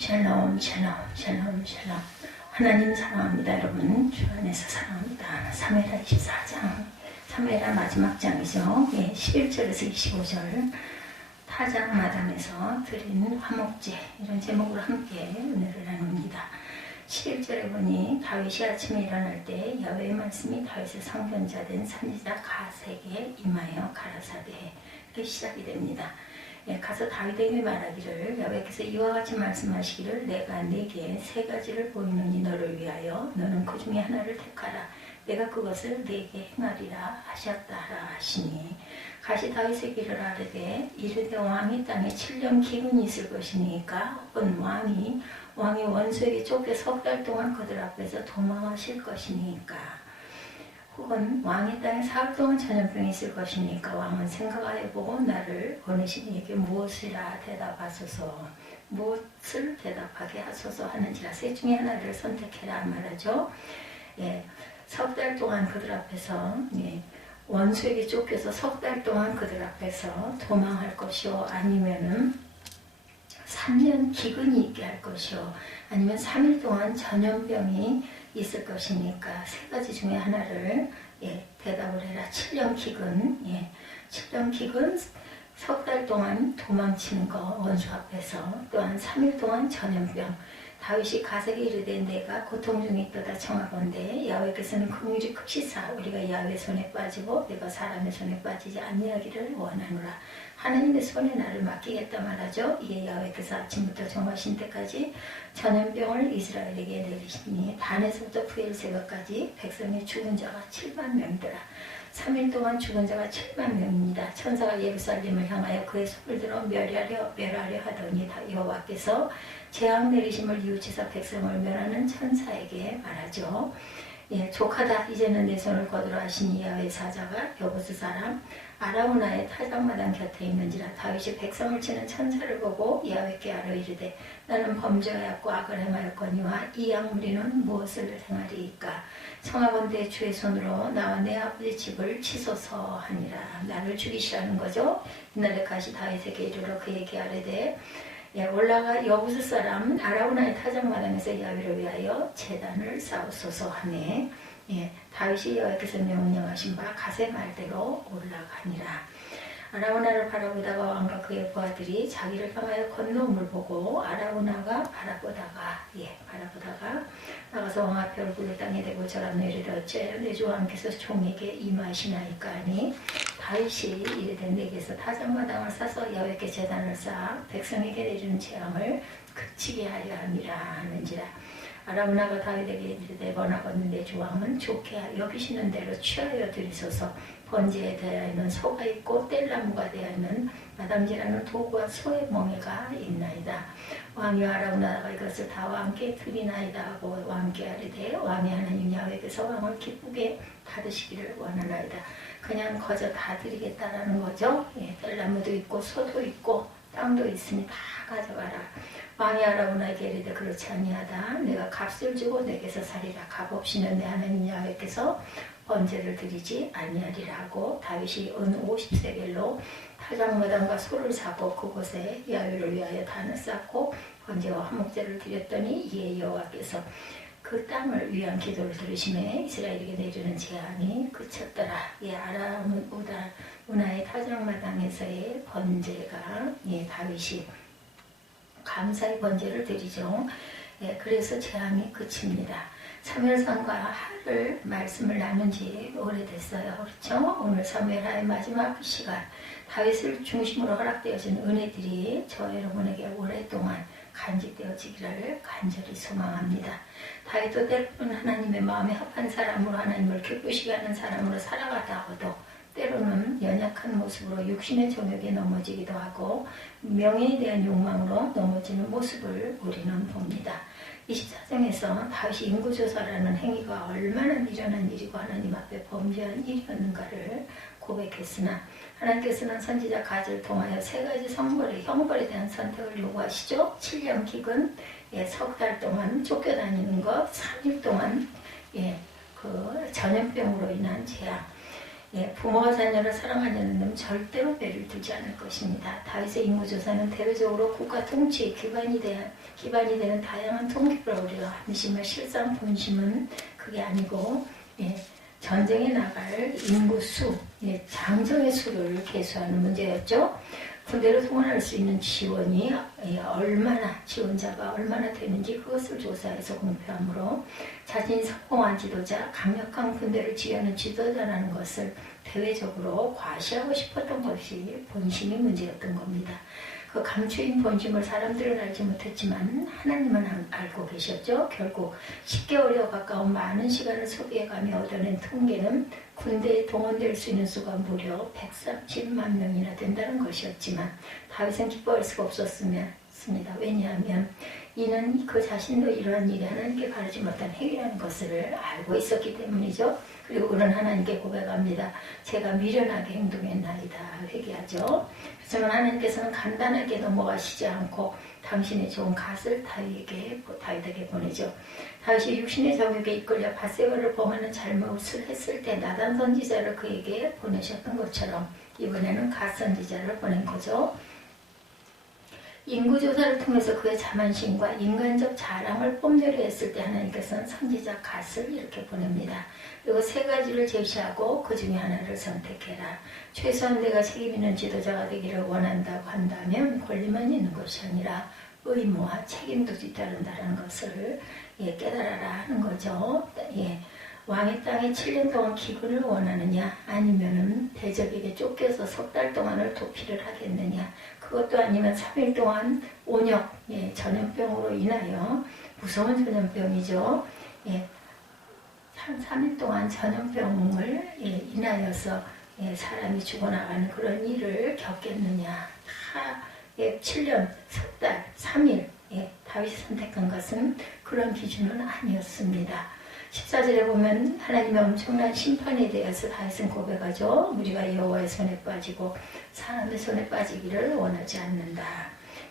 샬롬 샬롬 샬롬 샬롬. 하나님 사랑합니다. 여러분 주 안에서 사랑합니다. 사무엘하 24장 사무엘하 마지막 장이죠. 11절에서 25절 타작 마당에서 드린 화목제 이런 제목으로 함께 은혜를 나눕니다. 11절에 보니 다윗이 아침에 일어날 때 야훼의 말씀이 다윗의 상견자 된 선지자 갓에게 임하여 가라사대 이렇게 시작이 됩니다. 가서 다윗에게 말하기를 야훼께서 이와 같이 말씀하시기를 내가 네게 세 가지를 보이노니 너를 위하여 너는 그 중에 하나를 택하라. 내가 그것을 네게 행하리라 하셨다 하시니 가시 다윗에게 이르되 왕이 땅에 7년 기근이 있을 것이니까 혹은 왕이 원수에게 쫓겨 석 달 동안 그들 앞에서 도망하실 것이니까 혹은 왕의 땅에 사흘 동안 전염병이 있을 것이니까 왕은 생각하여보고 나를 보내신 이에게 무엇을 대답하게 하소서 하는지라 셋 중에 하나를 선택해라 말하죠. 석 달 동안 그들 앞에서 원수에게 쫓겨서 석 달 동안 그들 앞에서 도망할 것이요 아니면은 3년 기근이 있게 할 것이요 아니면 3일 동안 전염병이 있을 것이니까 세 가지 중에 하나를 대답을 해라. 7년 기근 7년 기근 석 달 동안 도망치는 거 원수 앞에서 또한 3일 동안 전염병. 다윗이 갓에게 이르되 내가 고통 중에 있도다 청하건대 야훼께서는 긍휼이 크시사 우리가 야훼 손에 빠지고 내가 사람의 손에 빠지지 아니하기를 원하노라. 하나님의 손에 나를 맡기겠다 말하죠. 이에 야훼께서 아침부터 정하신 때까지 전염병을 이스라엘에게 내리시니 단에서부터 부엘세바까지 백성의 죽은 자가 7만 명이더라. 3일 동안 죽은 자가 7만 명입니다. 천사가 예루살렘을 향하여 그의 손을 들어 멸하려 하더니 여호와께서 재앙 내리심을 이웃에서 백성을 멸하는 천사에게 말하죠. 족하다 이제는 내 손을 거두라 하시니 야훼 사자가 여부스 사람 아라우나의 타작마당 곁에 있는지라. 다윗이 백성을 치는 천사를 보고 야훼께 아뢰 이르되 나는 범죄하였고 악을 행하였거니와 이 약무리는 무엇을 행하리이까. 청하건대 주의 손으로 나와 내 아버지 집을 치소서 하니라. 나를 죽이시라는 거죠. 이날에 가시 다윗에게 이르러 그에게 아뢰되 올라가 여부스 사람 아라우나의 타작마당에서 야훼를 위하여 제단을 쌓으소서 하네. 다윗이 여호와께서 명령하신 바 갓의 말대로 올라가니라. 아라우나를 바라보다가 왕과 그의 부하들이 자기를 향하여 건너옴을 보고 아라우나가 바라보다가 나가서 왕 앞에 얼굴을 땅에 대고 절하며 이르되 어찌하여 내 주 왕께서 종에게 임하시나이까 하니 다윗이 이르되 내게서 타작마당을 싸서 여호와께 제단을 쌓아 백성에게 내리는 재앙을 그치게 하려 함이라 하는지라. 아라우나가 다윗에게 이르되 번하거든 내 주 왕은 좋게 여기시는 대로 취하여 드리소서. 번제에 대하여는 소가 있고 뗄나무가 대하여는 마당질하는 도구와 소의 멍에가 있나이다. 왕이 아라우나가 이것을 다 왕께 드리나이다 하고 왕께 아뢰되 왕의 하나님 야훼께서 왕을 기쁘게 받으시기를 원하나이다. 그냥 거저 다 드리겠다라는 거죠. 뗄나무도 있고 소도 있고 땅도 있으니 다 가져가라. 왕이 아라우나에게 이르되 그렇지 아니하다. 내가 값을 주고 내게서 사리라. 값 없이는 내 하나님 야훼께서 번제를 드리지 아니하리라고. 다윗이 은 50세겔로 타작마당과 소를 사고 그곳에 야훼를 위하여 단을 쌓고 번제와 화목제를 드렸더니 이에 여호와께서 그 땅을 위한 기도를 들으시매 이스라엘에게 내리는 재앙이 그쳤더라. 아라우나의 타작마당에서의 번제가 다윗이 감사의 번제를 드리죠. 그래서 재앙이 그칩니다. 사무엘상과 하를 말씀을 나눈 지 오래됐어요. 그렇죠? 오늘 사무엘하의 마지막 시간 다윗을 중심으로 허락되어진 은혜들이 저 여러분에게 오랫동안 간직되어지기를 간절히 소망합니다. 다윗도 때로는 하나님의 마음에 합한 사람으로 하나님을 기쁘시게 하는 사람으로 살아가다가도 때로는 연약한 모습으로 육신의 정욕에 넘어지기도 하고 명예에 대한 욕망으로 넘어지는 모습을 우리는 봅니다. 24장에서 다윗이 인구조사라는 행위가 얼마나 미련한 일이고 하나님 앞에 범죄한 일이었는가를 고백했으나 하나님께서는 선지자 갓을 통하여 세 가지 형벌에 대한 선택을 요구하시죠. 7년 기근, 석 달 동안 쫓겨다니는 것, 3일 동안 그 전염병으로 인한 재앙. 예, 부모가 자녀를 사랑하려는 놈 절대로 배를 두지 않을 것입니다. 다윗의 인구조사는 대외적으로 국가 통치의 기반이 되는 다양한 통계를 우리가 함시면 실상 본심은 그게 아니고 예, 전쟁에 나갈 인구수, 예, 장정의 수를 계수하는 문제였죠. 군대로 통원할 수 있는 지원이 지원자가 얼마나 되는지 그것을 조사해서 공표하므로 자신이 성공한 지도자, 강력한 군대를 지휘하는 지도자라는 것을 대외적으로 과시하고 싶었던 것이 본심의 문제였던 겁니다. 그 감추인 본심을 사람들은 알지 못했지만 하나님은 알고 계셨죠. 결국 10개월여 가까운 많은 시간을 소비해가며 얻어낸 통계는 군대에 동원될 수 있는 수가 무려 130만 명이나 된다는 것이었지만 다윗은 기뻐할 수가 없었습니다. 왜냐하면 이는 그 자신도 이러한 일이 하나님께 바르지 못한 행위라는 것을 알고 있었기 때문이죠. 그리고 그는 하나님께 고백합니다. 제가 미련하게 행동했나이다 회개하죠. 그렇지만 하나님께서는 간단하게 넘어가시지 않고 당신의 좋은 갓을 다윗에게 보내죠. 다윗이 육신의 정욕에 이끌려 밧세바를 범하는 잘못을 했을 때 나단 선지자를 그에게 보내셨던 것처럼 이번에는 갓 선지자를 보낸 거죠. 인구조사를 통해서 그의 자만심과 인간적 자랑을 뽐내려 했을 때 하나님께서는 선지자 갓을 이렇게 보냅니다. 그리고 세 가지를 제시하고 그 중에 하나를 선택해라. 최소한 내가 책임 있는 지도자가 되기를 원한다고 한다면 권리만 있는 것이 아니라 의무와 책임도 뒤따른다는 것을 깨달아라 하는 거죠. 왕의 땅에 7년 동안 기근을 원하느냐 아니면은 대적에게 쫓겨서 석 달 동안을 도피를 하겠느냐, 그것도 아니면 3일 동안 온역, 전염병으로 인하여 무서운 전염병이죠. 3일 동안 전염병을 인하여서 사람이 죽어나가는 그런 일을 겪겠느냐. 다 7년, 석 달, 3일 다윗이 선택한 것은 그런 기준은 아니었습니다. 14절에 보면 하나님의 엄청난 심판에 대해서 다윗은 고백하죠. 우리가 여호와의 손에 빠지고 사람의 손에 빠지기를 원하지 않는다.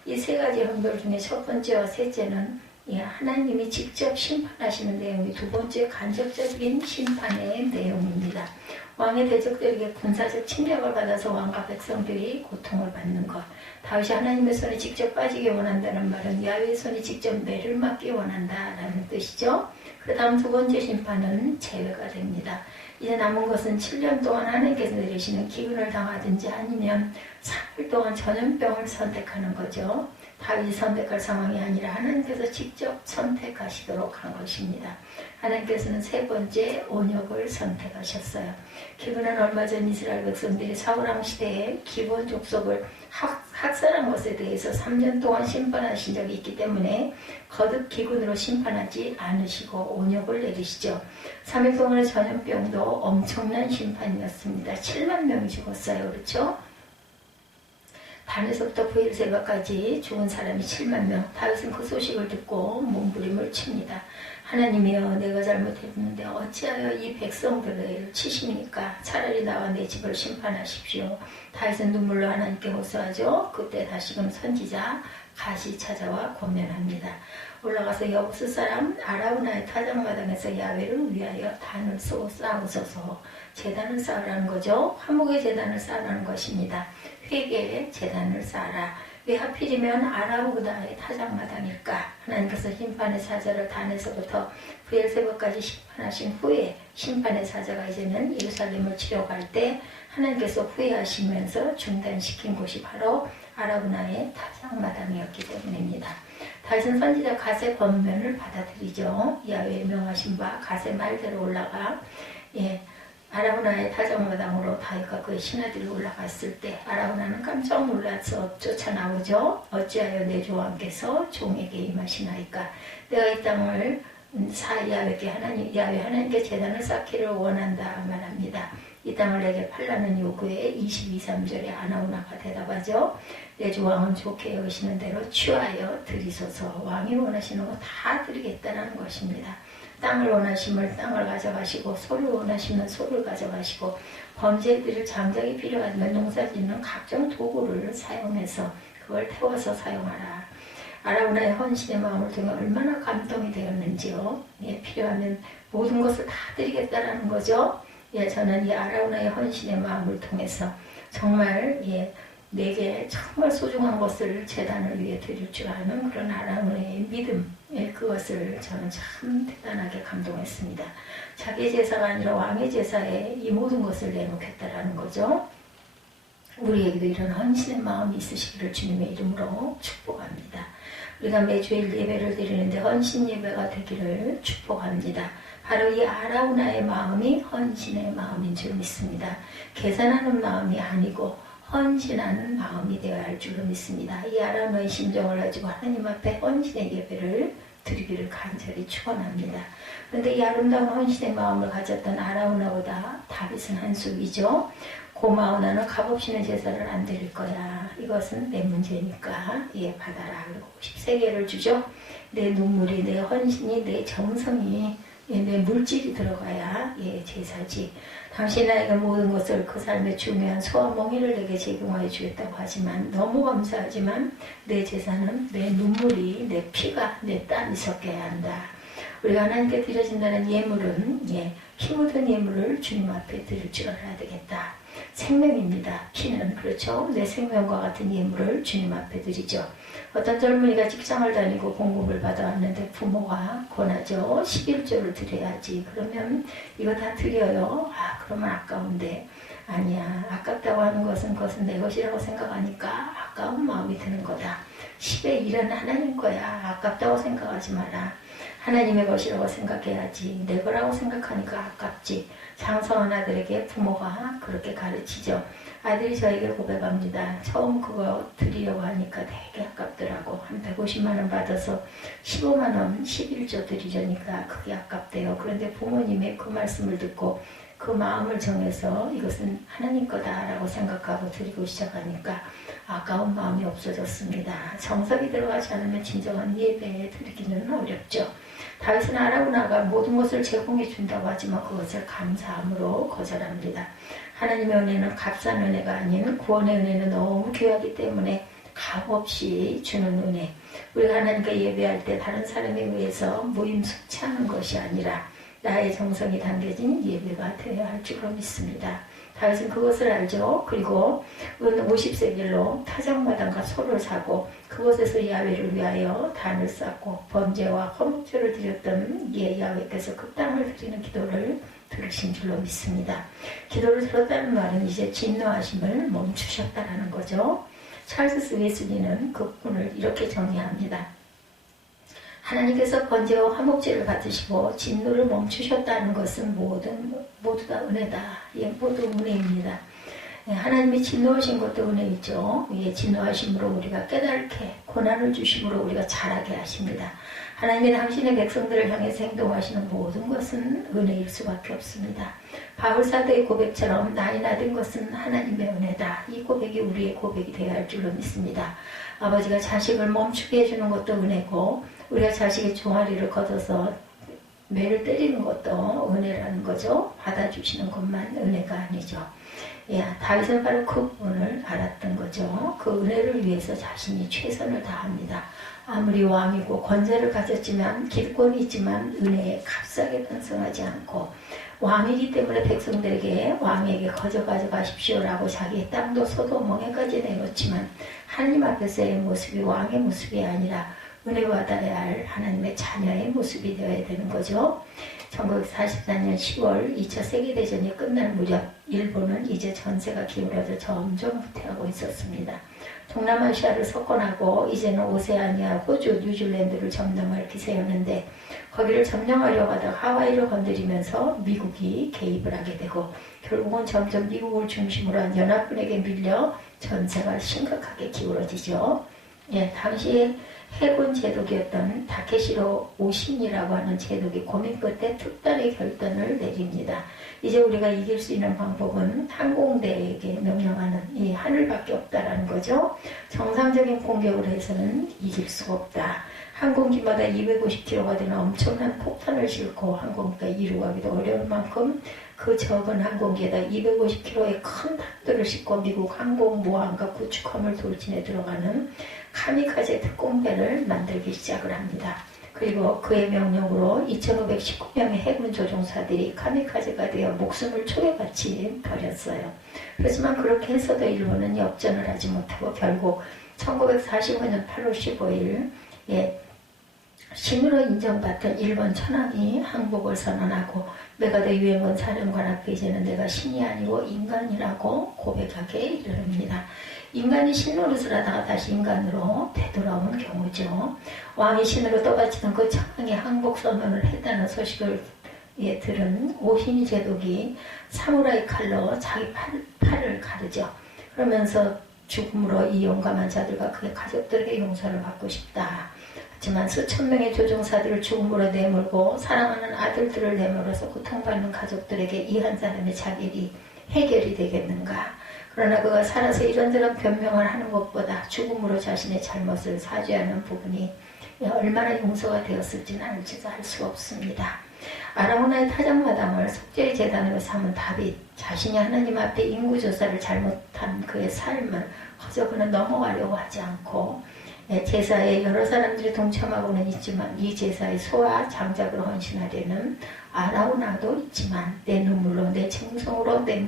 이 세 가지 형벌 중에 첫 번째와 셋째는 하나님이 직접 심판하시는 내용이, 두 번째 간접적인 심판의 내용입니다. 왕의 대적들에게 군사적 침략을 받아서 왕과 백성들이 고통을 받는 것. 다윗이 하나님의 손에 직접 빠지기 원한다는 말은 야훼의 손이 직접 매를 맞기 원한다라는 뜻이죠. 그 다음 두 번째 심판은 제외가 됩니다. 이제 남은 것은 7년 동안 하나님께서 내리시는 기근을 당하든지 아니면 3일 동안 전염병을 선택하는 거죠. 다윗이 선택할 상황이 아니라 하나님께서 직접 선택하시도록 한 것입니다. 하나님께서는 세 번째 온역을 선택하셨어요. 기근은 얼마 전 이스라엘 백성들이 사울왕 시대에 기본 족속을 학살한 것에 대해서 3년 동안 심판하신 적이 있기 때문에 거듭 기근으로 심판하지 않으시고 온역을 내리시죠. 3일 동안의 전염병도 엄청난 심판이었습니다. 7만 명이 죽었어요. 그렇죠? 단에서부터 브엘세바까지 죽은 사람이 7만 명. 다윗은 그 소식을 듣고 몸부림을 칩니다. 하나님이여, 내가 잘못했는데 어찌하여 이 백성들을 치십니까? 차라리 나와 내 집을 심판하십시오. 다윗은 눈물로 하나님께 호소하죠. 그때 다시금 선지자 갓이 찾아와 권면합니다. 올라가서 여부스 사람 아라우나의 타작마당에서 야훼를 위하여 단을 쌓으소서. 제단을 쌓으라는 거죠. 화목의 제단을 쌓으라는 것입니다. 회개의 제단을 쌓아라. 왜 하필이면 아라우나의 타작마당일까? 하나님께서 심판의 사자를 단에서부터 브엘세바까지 심판하신 후에 심판의 사자가 이제는 예루살렘을 치려고 할 때 하나님께서 후회하시면서 중단시킨 곳이 바로 아라우나의 타작마당이었기 때문입니다. 다윗은 선지자 갓의 권면을 받아들이죠. 야훼의 명하신 바 갓의 말대로 올라가 아라우나의 타작마당으로 다윗과 그의 신하들이 올라갔을 때 아라우나는 깜짝 놀라서 쫓아나오죠. 어찌하여 내 주 왕께서 종에게 임하시나이까? 내가 이 땅을 야훼 하나님께 제단을 쌓기를 원한다 말합니다. 이 땅을 내게 팔라는 요구에 22, 3절에 아라우나가 대답하죠. 내 주 왕은 좋게 여기시는 대로 취하여 드리소서. 왕이 원하시는 거 다 드리겠다는 것입니다. 땅을 원하시면 땅을 가져가시고, 소를 원하시면 소를 가져가시고, 범죄들을 장작이 필요하면 농사짓는 각종 도구를 사용해서 그걸 태워서 사용하라. 아라우나의 헌신의 마음을 통해 얼마나 감동이 되었는지요. 필요하면 모든 것을 다 드리겠다라는 거죠. 저는 이 아라우나의 헌신의 마음을 통해서 정말 내게 정말 소중한 것을 제단을 위해 드릴 줄 아는 그런 아라우나의 믿음, 그것을 저는 참 대단하게 감동했습니다. 자기 제사가 아니라 왕의 제사에 이 모든 것을 내놓겠다라는 거죠. 우리에게도 이런 헌신의 마음이 있으시기를 주님의 이름으로 축복합니다. 우리가 매주일 예배를 드리는데 헌신 예배가 되기를 축복합니다. 바로 이 아라우나의 마음이 헌신의 마음인 줄 믿습니다. 계산하는 마음이 아니고 헌신하는 마음이 되어야 할 줄로 믿습니다. 이 아라우나의 심정을 가지고 하나님 앞에 헌신의 예배를 드리기를 간절히 축원합니다. 그런데 이 아름다운 헌신의 마음을 가졌던 아라우나보다 다윗은 한 수위죠. 고마워, 나는 값없이는 제사를 안 드릴 거야. 이것은 내 문제니까 받아라. 그리고 10세계를 주죠. 내 눈물이, 내 헌신이, 내 정성이, 내 물질이 들어가야 제사지. 당신 나에게 모든 것을 그 삶의 중요한 소와 멍에를 내게 제공하여 주겠다고 하지만 너무 감사하지만 내 제사는 내 눈물이, 내 피가, 내 땀이 섞여야 한다. 우리가 하나님께 드려진다는 예물은 피 묻은 예물을 주님 앞에 드릴 줄 알아야 되겠다. 생명입니다. 피는 그렇죠. 내 생명과 같은 예물을 주님 앞에 드리죠. 어떤 젊은이가 직장을 다니고 공급을 받아왔는데 부모가 권하죠. 11조를 드려야지. 그러면 이거 다 드려요. 그러면 아까운데. 아니야. 아깝다고 하는 것은 그것은 내 것이라고 생각하니까 아까운 마음이 드는 거다. 10의 1은 하나님 거야. 아깝다고 생각하지 마라. 하나님의 것이라고 생각해야지. 내 거라고 생각하니까 아깝지. 장성한 아들에게 부모가 그렇게 가르치죠. 아들이 저에게 고백합니다. 처음 그거 드리려고 하니까 되게 아깝더라고. 한 150만 원 받아서 15만 원 11조 드리려니까 그게 아깝대요. 그런데 부모님의 그 말씀을 듣고 그 마음을 정해서 이것은 하나님 거다라고 생각하고 드리고 시작하니까 아까운 마음이 없어졌습니다. 정석이 들어가지 않으면 진정한 예배에 드리기는 어렵죠. 다윗은 아라우나가 모든 것을 제공해 준다고 하지만 그것을 감사함으로 거절합니다. 하나님의 은혜는 값싼 은혜가 아닌 구원의 은혜는 너무 귀하기 때문에 값없이 주는 은혜. 우리가 하나님께 예배할 때 다른 사람에 의해서 무임승차하는 것이 아니라 나의 정성이 담겨진 예배가 되어야 할 줄로 믿습니다. 다윗은 그것을 알죠. 그리고 은 50세겔로 타작마당과 소를 사고 그곳에서 야훼를 위하여 단을 쌓고 번제와 헌목제를 드렸던 야훼께서 그 땅을 드리는 기도를 들으신 줄로 믿습니다. 기도를 들었다는 말은 이제 진노하심을 멈추셨다라는 거죠. 찰스 웨슬리는 그 부분을 이렇게 정리합니다. 하나님께서 번제와 화목제를 받으시고 진노를 멈추셨다는 것은 모두 다 은혜다. 모두 은혜입니다. 하나님이 진노하신 것도 은혜이죠. 진노하심으로 우리가 깨닫게 고난을 주심으로 우리가 자라게 하십니다. 하나님이 당신의 백성들을 향해서 행동하시는 모든 것은 은혜일 수밖에 없습니다. 바울사도의 고백처럼 나이 나된 것은 하나님의 은혜다. 이 고백이 우리의 고백이 되어야 할 줄로 믿습니다. 아버지가 자식을 멈추게 해주는 것도 은혜고 우리가 자식의 종아리를 걷어서 매를 때리는 것도 은혜라는 거죠. 받아주시는 것만 은혜가 아니죠. 다윗은 바로 그 부분을 알았던 거죠. 그 은혜를 위해서 자신이 최선을 다합니다. 아무리 왕이고 권세를 가졌지만 기득권이 있지만 은혜에 값싸게 변성하지 않고 왕이기 때문에 백성들에게 왕에게 거저 가져가십시오라고 자기의 땅도 소도 멍에까지 내놓지만 하나님 앞에서의 모습이 왕의 모습이 아니라 은혜 받아야 할 하나님의 자녀의 모습이 되어야 되는 거죠. 1944년 10월 2차 세계대전이 끝날 무렵 일본은 이제 전세가 기울어져 점점 후퇴하고 있었습니다. 동남아시아를 석권하고 이제는 오세아니아, 호주, 뉴질랜드를 점령할 기세였는데 거기를 점령하려고 하다가 하와이를 건드리면서 미국이 개입을 하게 되고 결국은 점점 미국을 중심으로 한 연합군에게 밀려 전세가 심각하게 기울어지죠. 당시에 해군 제독이었던 다케시로 오신이라고 하는 제독이 고민 끝에 특단의 결단을 내립니다. 이제 우리가 이길 수 있는 방법은 항공대에게 명령하는 이 하늘밖에 없다라는 거죠. 정상적인 공격을 해서는 이길 수가 없다. 항공기마다 250kg가 되는 엄청난 폭탄을 싣고 항공기가 이루어가기도 어려울 만큼 그 적은 항공기에다 250kg의 큰 탄두를 싣고 미국 항공모함과 구축함을 돌진해 들어가는 카미카제 특공대를 만들기 시작을 합니다. 그리고 그의 명령으로 2519명의 해군 조종사들이 카미카제가 되어 목숨을 초계같이 버렸어요. 하지만 그렇게 해서도 일본은 역전을 하지 못하고 결국 1945년 8월 15일 신으로 인정받던 일본 천황이 항복을 선언하고 메가더 유엔군 사령관 앞에 이제는 내가 신이 아니고 인간이라고 고백하게 이르릅니다. 인간이 신노릇을 하다가 다시 인간으로 되돌아오는 경우죠. 왕이 신으로 떠받치던 그 천황이 항복 선언을 했다는 소식을 들은 오시니 제독이 사무라이 칼로 자기 팔을 가르죠. 그러면서 죽음으로 이 용감한 자들과 그의 가족들에게 용서를 받고 싶다. 하지만 수천 명의 조종사들을 죽음으로 내몰고 사랑하는 아들들을 내몰아서 고통받는 가족들에게 이 한 사람의 자격이 해결이 되겠는가. 그러나 그가 살아서 이런저런 변명을 하는 것보다 죽음으로 자신의 잘못을 사죄하는 부분이 얼마나 용서가 되었을지는 알 수 없습니다. 아라우나의 타작마당을 속죄의 재단으로 삼은 다윗, 자신이 하나님 앞에 인구조사를 잘못한 그의 삶을 그저 그는 넘어가려고 하지 않고 제사에 여러 사람들이 동참하고는 있지만 이 제사의 소와 장작으로 헌신하려는 아라우나도 있지만 내 눈물로 내 정성으로 내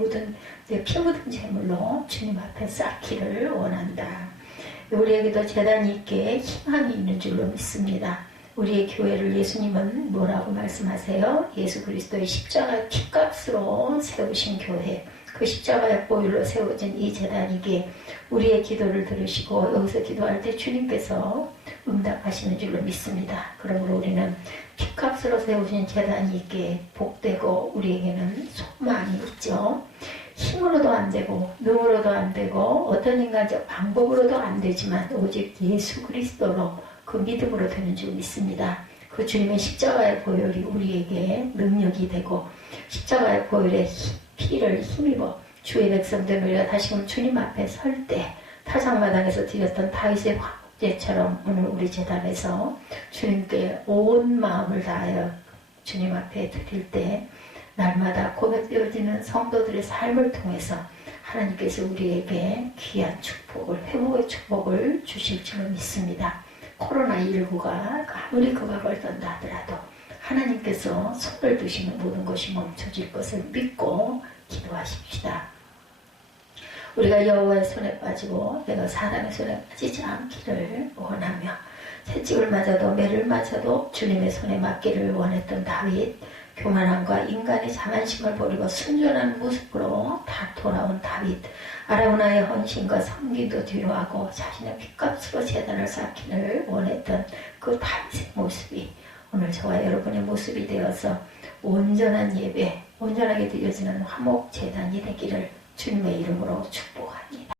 피 묻은 제물로 주님 앞에 쌓기를 원한다. 우리에게도 재단이 있게 희망이 있는 줄로 믿습니다. 우리의 교회를 예수님은 뭐라고 말씀하세요? 예수 그리스도의 십자가 피값으로 세우신 교회, 그 십자가의 보혈로 세워진 이 재단이기에 우리의 기도를 들으시고 여기서 기도할 때 주님께서 응답하시는 줄로 믿습니다. 그러므로 우리는 피값으로 세우신 재단이 있기에 복되고 우리에게는 소망이 있죠. 힘으로도 안 되고 능으로도 안 되고 어떤 인간적 방법으로도 안 되지만 오직 예수 그리스도로 그 믿음으로 되는 줄 믿습니다. 그 주님의 십자가의 보혈이 우리에게 능력이 되고 십자가의 보혈의 피를 힘입어 주의 백성들 우리가 다시금 주님 앞에 설 때 타작마당에서 드렸던 다윗의 화목제처럼 오늘 우리 제단에서 주님께 온 마음을 다하여 주님 앞에 드릴 때 날마다 고백되어지는 성도들의 삶을 통해서 하나님께서 우리에게 귀한 축복을, 회복의 축복을 주실 줄 믿습니다. 코로나19가 아무리 그가 걸던다 하더라도 하나님께서 손을 두시는 모든 것이 멈춰질 것을 믿고 기도하십시다. 우리가 여호와의 손에 빠지고 내가 사람의 손에 빠지지 않기를 원하며 채찍을 맞아도 매를 맞아도 주님의 손에 맞기를 원했던 다윗, 교만함과 인간의 자만심을 버리고 순전한 모습으로 다 돌아온 다윗, 아라우나의 헌신과 섬김도 뒤로하고 자신의 핏값으로 재단을 쌓기를 원했던 그 다윗의 모습이 오늘 저와 여러분의 모습이 되어서 온전한 예배, 온전하게 드려지는 화목 재단이 되기를 주님의 이름으로 축복합니다.